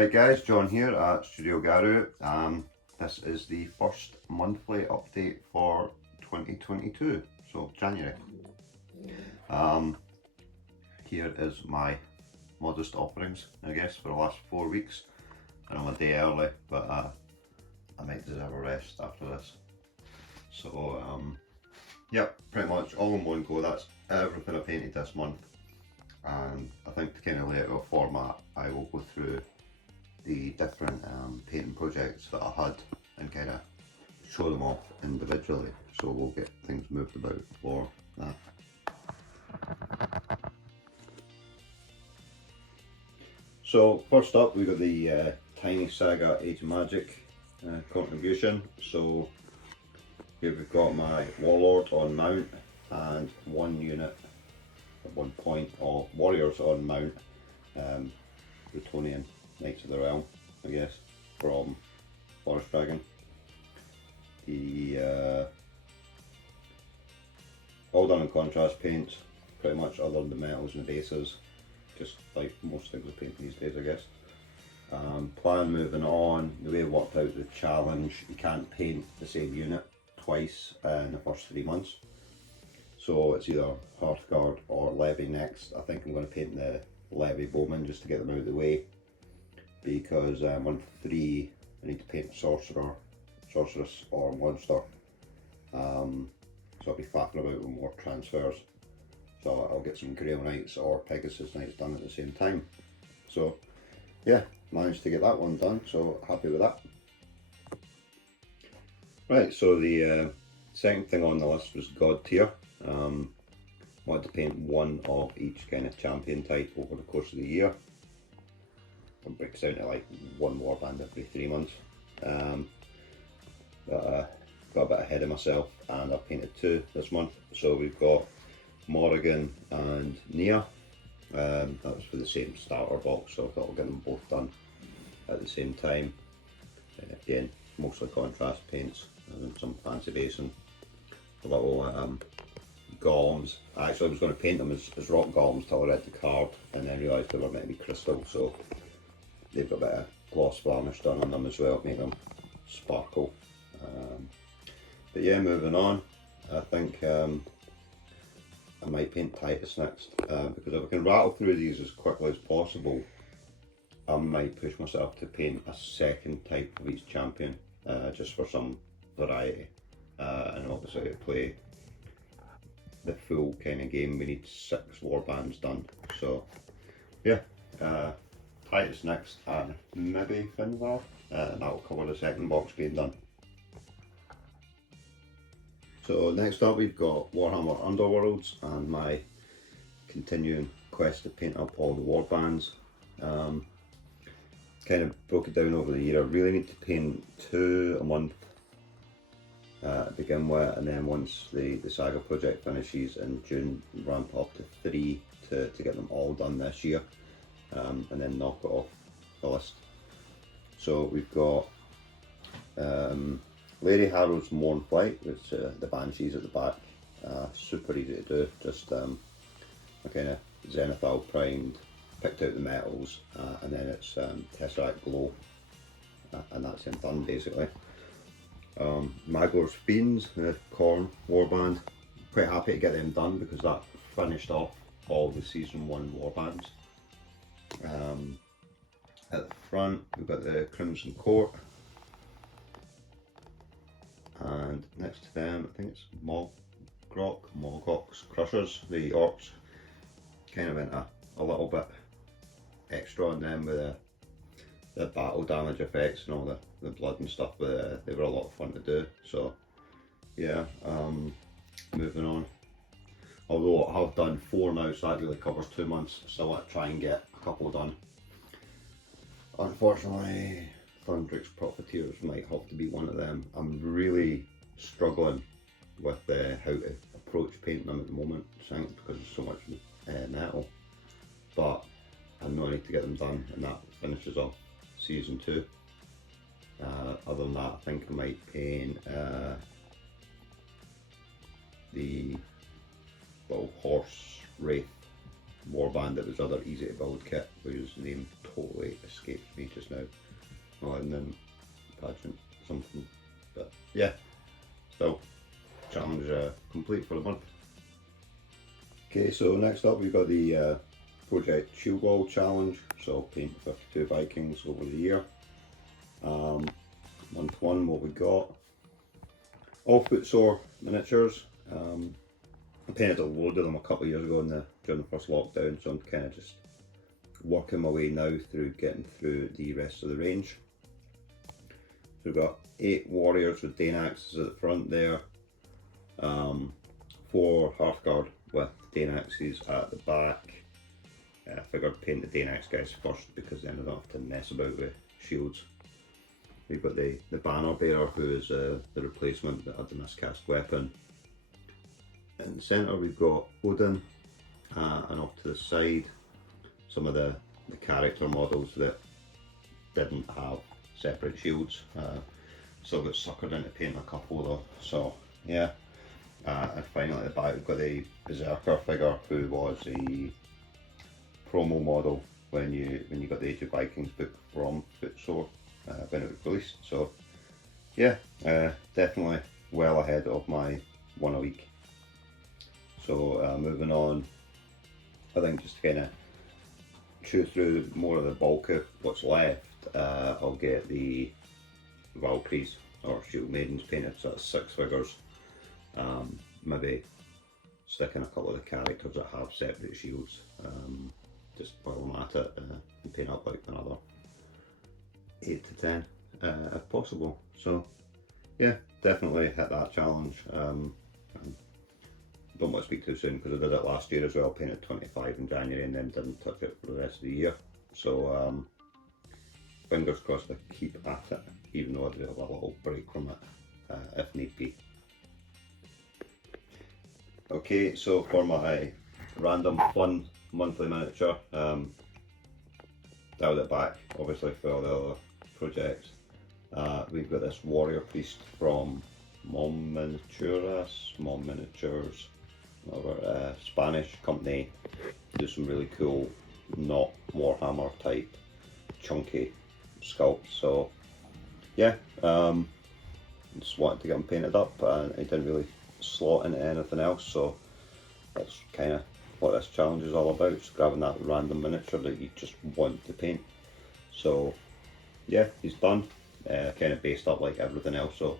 Right guys, John here at Studio Garu. This is the first monthly update for 2022, so January. Here is my modest offerings, I guess, for the last 4 weeks. I know I'm a day early, but I might deserve a rest after this. So, yep, pretty much all in one go. That's everything I painted this month. And I think to kind of lay out a format, I will go through the different painting projects that I had and kind of show them off individually, so we'll get things moved about for that. So first up we've got the Tiny Saga Age of Magic contribution. So here we've got my Warlord on mount and one unit at one point of Warriors on mount, Bretonnian Knights of the Realm, I guess, from Forest Dragon. The all done in contrast paints, pretty much, other than the metals and the bases, just like most things I paint these days, I guess. Plan moving on, the way I worked out the challenge, you can't paint the same unit twice in the first 3 months. So it's either Hearthguard or Levy next. I think I'm going to paint the Levy Bowman just to get them out of the way, because on 3 I need to paint Sorcerer, Sorceress or Monster. So I'll be faffing about with more transfers. So I'll get some Grail Knights or Pegasus Knights done at the same time. So yeah, managed to get that one done, so happy with that. Right, so the second thing on the list was God tier. Wanted to paint one of each kind of champion type over the course of the year. It breaks down to like one warband every 3 months. But got a bit ahead of myself and I've painted 2 this month. So we've got Morrigan and Nia. That was for the same starter box, so I thought I'll get them both done at the same time. Again, mostly contrast paints and some fancy basing. A little golems. Actually, I was going to paint them as rock golems till I read the card and then realised they were meant to be crystal, so they've got a bit of gloss varnish done on them as well to make them sparkle. But yeah, moving on, I think I might paint Titus next, because if I can rattle through these as quickly as possible, I might push myself to paint a second type of each champion, just for some variety. And obviously to play the full kind of game we need 6 warbands done. So yeah, Titus next and maybe Finvar, and that'll cover the second box being done. So next up we've got Warhammer Underworlds and my continuing quest to paint up all the warbands. Kind of broke it down over the year. I really need to paint 2 a month to begin with, and then once the Saga project finishes in June, ramp up to 3 to get them all done this year, and then knock it off the list. So we've got Lady Harrow's Mournflight, which the Banshees at the back, super easy to do, just I kind of Zenithal primed, picked out the metals, and then it's Tesseract Glow, and that's him done basically. Magor's Fiends, the Khorne warband, quite happy to get them done because that finished off all the season 1 warbands. At the front we've got the Crimson Court, and next to them I think it's Mogok's Crushers, the orcs. Kind of went a little bit extra on them with the battle damage effects and all the blood and stuff, but they were a lot of fun to do. So yeah, moving on. Although I have done 4 now, so that really covers 2 months. Still want to try and get a couple done. Unfortunately, Thundrix Profiteers might have to be one of them. I'm really struggling with how to approach painting them at the moment, because there's so much metal. But I know I need to get them done, and that finishes off season 2. Other than that, I think I might paint the little horse wraith warband that was other easy to build kit, which is named totally escapes me just now. And then pageant something, but yeah, still challenge complete for the month. Okay, so next up we've got the Project Shield Wall challenge. So paint 52 Vikings over the year. Month one, what we got? All footsore miniatures. I painted a load of them a couple of years ago during the first lockdown, so I'm kind of just working my way now through getting through the rest of the range. So we've got 8 warriors with Dane axes at the front there, 4 Hearthguard with Dane axes at the back. I figured paint the Dane axe guys first because then I don't have to mess about with shields. We've got the banner bearer, who is the replacement that had the miscast weapon. In the centre we've got Odin, and off to the side some of the character models that didn't have separate shields. Still got suckered into painting a couple though, so yeah. And finally at the back we've got the Berserker figure, who was a promo model when you got the Age of Vikings book from Footsore when it was released. So yeah, definitely well ahead of my one a week. So moving on, I think just to kind of chew through more of the bulk of what's left, I'll get the Valkyries or Shield Maidens painted, so that's 6 figures. Maybe stick in a couple of the characters that have separate shields, just while I'm at it, and paint up like another 8 to 10 if possible. So yeah, definitely hit that challenge. Don't want to speak too soon because I did it last year as well, painted 25 in January and then didn't touch it for the rest of the year. So fingers crossed I keep at it, even though I do have a little break from it if need be. Okay, so for my random fun monthly miniature, dialed it back obviously for all the other projects. We've got this warrior priest from Mom Miniatures, whatever, Spanish company. Do some really cool, not Warhammer type, chunky sculpts. So yeah, just wanted to get them painted up, and it didn't really slot into anything else. So that's kind of what this challenge is all about, just grabbing that random miniature that you just want to paint. So yeah, he's done, kind of based up like everything else, so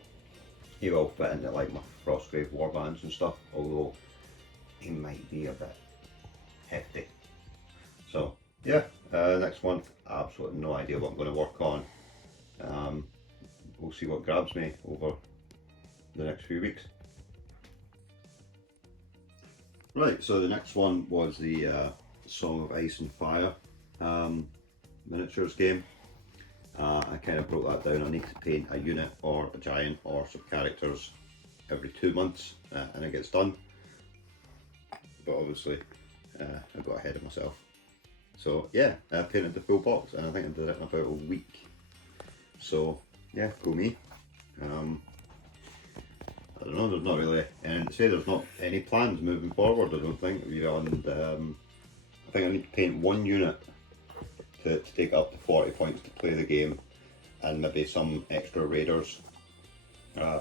he will fit into like my Frostgrave warbands and stuff, although he might be a bit hefty. So yeah, next month, absolutely no idea what I'm going to work on. We'll see what grabs me over the next few weeks. Right, so the next one was the Song of Ice and Fire miniatures game. I kind of broke that down. I need to paint a unit or a giant or some characters every 2 months, and it gets done. But obviously I got ahead of myself. So yeah, I painted the full box, and I think I did it in about a week. So yeah, go me. I don't know, there's not really anything to say. There's not any plans moving forward, I don't think. Beyond, I think I need to paint 1 unit to take up to 40 points to play the game, and maybe some extra raiders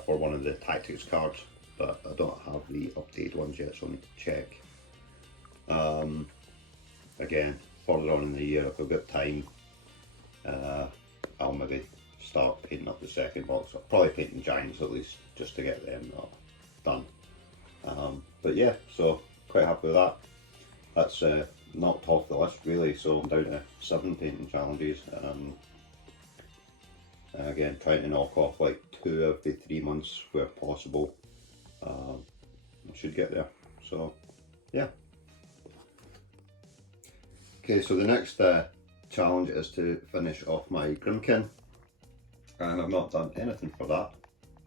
for one of the tactics cards, but I don't have the updated ones yet, so I need to check. Again, further on in the year, if I've got time, I'll maybe start painting up the second box. I'll probably painting giants at least, just to get them done. But yeah, so quite happy with that. That's knocked off the list really, so I'm down to 7 painting challenges. Again, trying to knock off like 2 every 3 months where possible. I should get there, so yeah. Okay, so the next challenge is to finish off my Grimkin, and I've not done anything for that,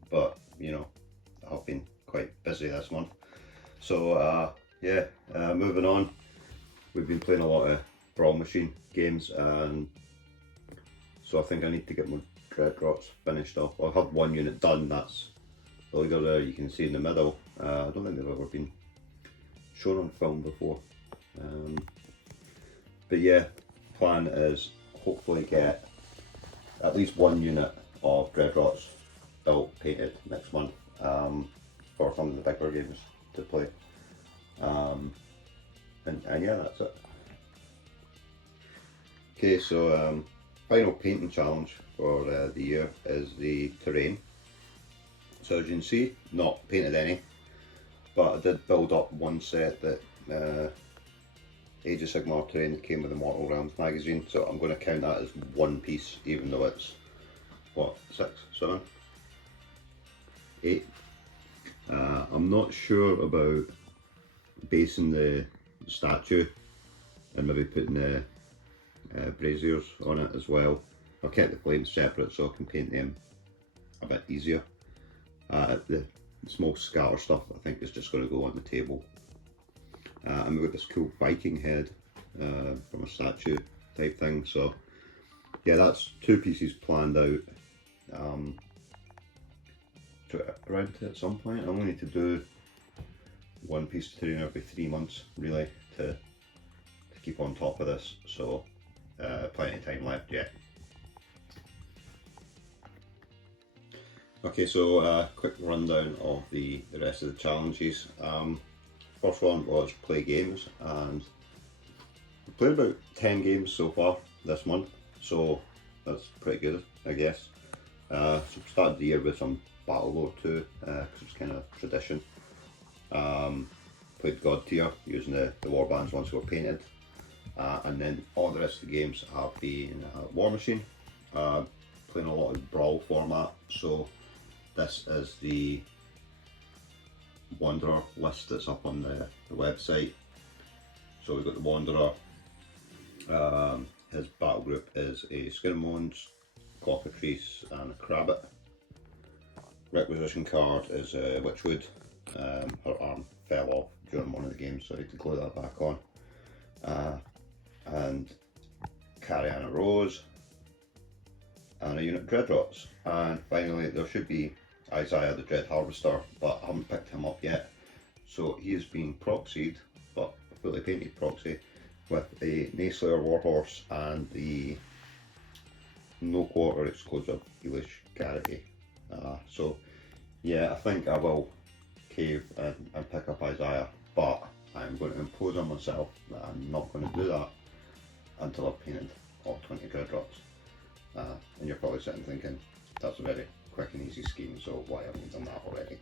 but you know, I've been quite busy this month. So yeah, moving on, we've been playing a lot of Brawl Machine games, and so I think I need to get my Dreadrots finished off. I've had 1 unit done, that's the leader there you can see in the middle. I don't think they've ever been shown on film before. But yeah, plan is hopefully get at least one unit of Dreadrots built, painted next month for some of the bigger games to play. And yeah, that's it. Okay, so final painting challenge for the year is the terrain. So as you can see, not painted any, but I did build up one set that Age of Sigmar terrain that came with the Mortal Realms magazine, so I'm going to count that as one piece, even though it's, what, 6, 7, 8? I'm not sure about basing the statue and maybe putting the braziers on it as well. I've kept the flames separate so I can paint them a bit easier. The small scatter stuff I think is just going to go on the table. And we've got this cool Viking head from a statue type thing, so yeah, that's 2 pieces planned out. Around to at some point. I'm going to need to do 1 piece of terrain every 3 months really to keep on top of this, so plenty of time left yet. Okay, so quick rundown of the rest of the challenges. First one was play games, and we played about 10 games so far this month, so that's pretty good, I guess. So we started the year with some Battle Lore 2, because it's kind of tradition. Played God Tier using the warbands once they were painted, and then all the rest of the games have been War Machine, playing a lot of Brawl format, so this is the Wanderer list that's up on the website. So we've got the Wanderer, his battle group is a Skin and Bones, Cockatrice and a Crabbit. Requisition card is Witchwood. Her arm fell off during one of the games, so I need to glue that back on. And Cariana Rose, and a unit of Dreadrots. And finally there should be Isaiah the Dread Harvester, but I haven't picked him up yet. So he is being proxied, but a fully painted proxy, with a Nayslayer Warhorse and the No Quarter exclusive Elish Garrity. So yeah, I think I will cave and pick up Isaiah, but I'm going to impose on myself that I'm not going to do that until I've painted all 20 Dreadrots. And you're probably sitting thinking, that's a very quick and easy scheme, so why haven't you done that already?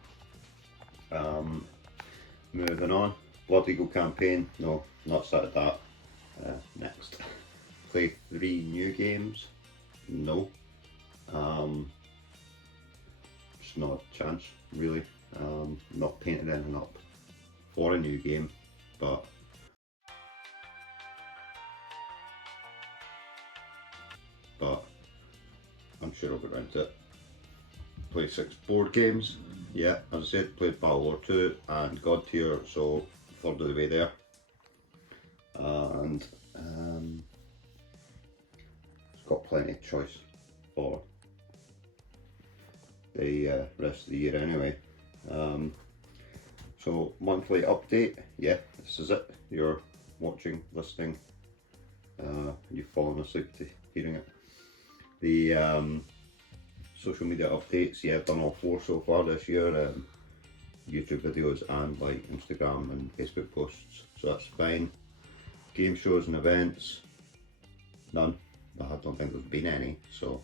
Moving on, Blood Eagle campaign, no, not started that. Next, play 3 new games, no. Just not a chance, really. Not painted anything up for a new game, but I'm sure I'll get around to it. Play 6 board games, yeah, as I said, played Battle Lore 2 and God Tier, so third of the way there. And it's got plenty of choice for the rest of the year anyway. So monthly update, yeah, this is it. You're watching, listening, you've fallen asleep to hearing it. The social media updates, yeah, I've done all 4 so far this year. YouTube videos and like Instagram and Facebook posts, so that's fine. Game shows and events, none. I don't think there's been any, so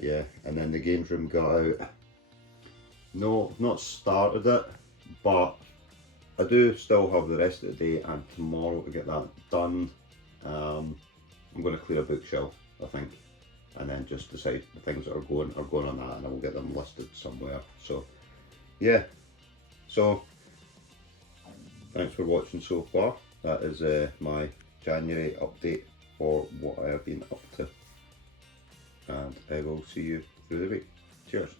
yeah. And then the games room got out. No, I've not started it, but I do still have the rest of the day and tomorrow to get that done. I'm going to clear a bookshelf, I think, and then just decide the things that are going on that, and I will get them listed somewhere. So yeah, so thanks for watching so far. That is my January update for what I have been up to, and I will see you through the week. Cheers.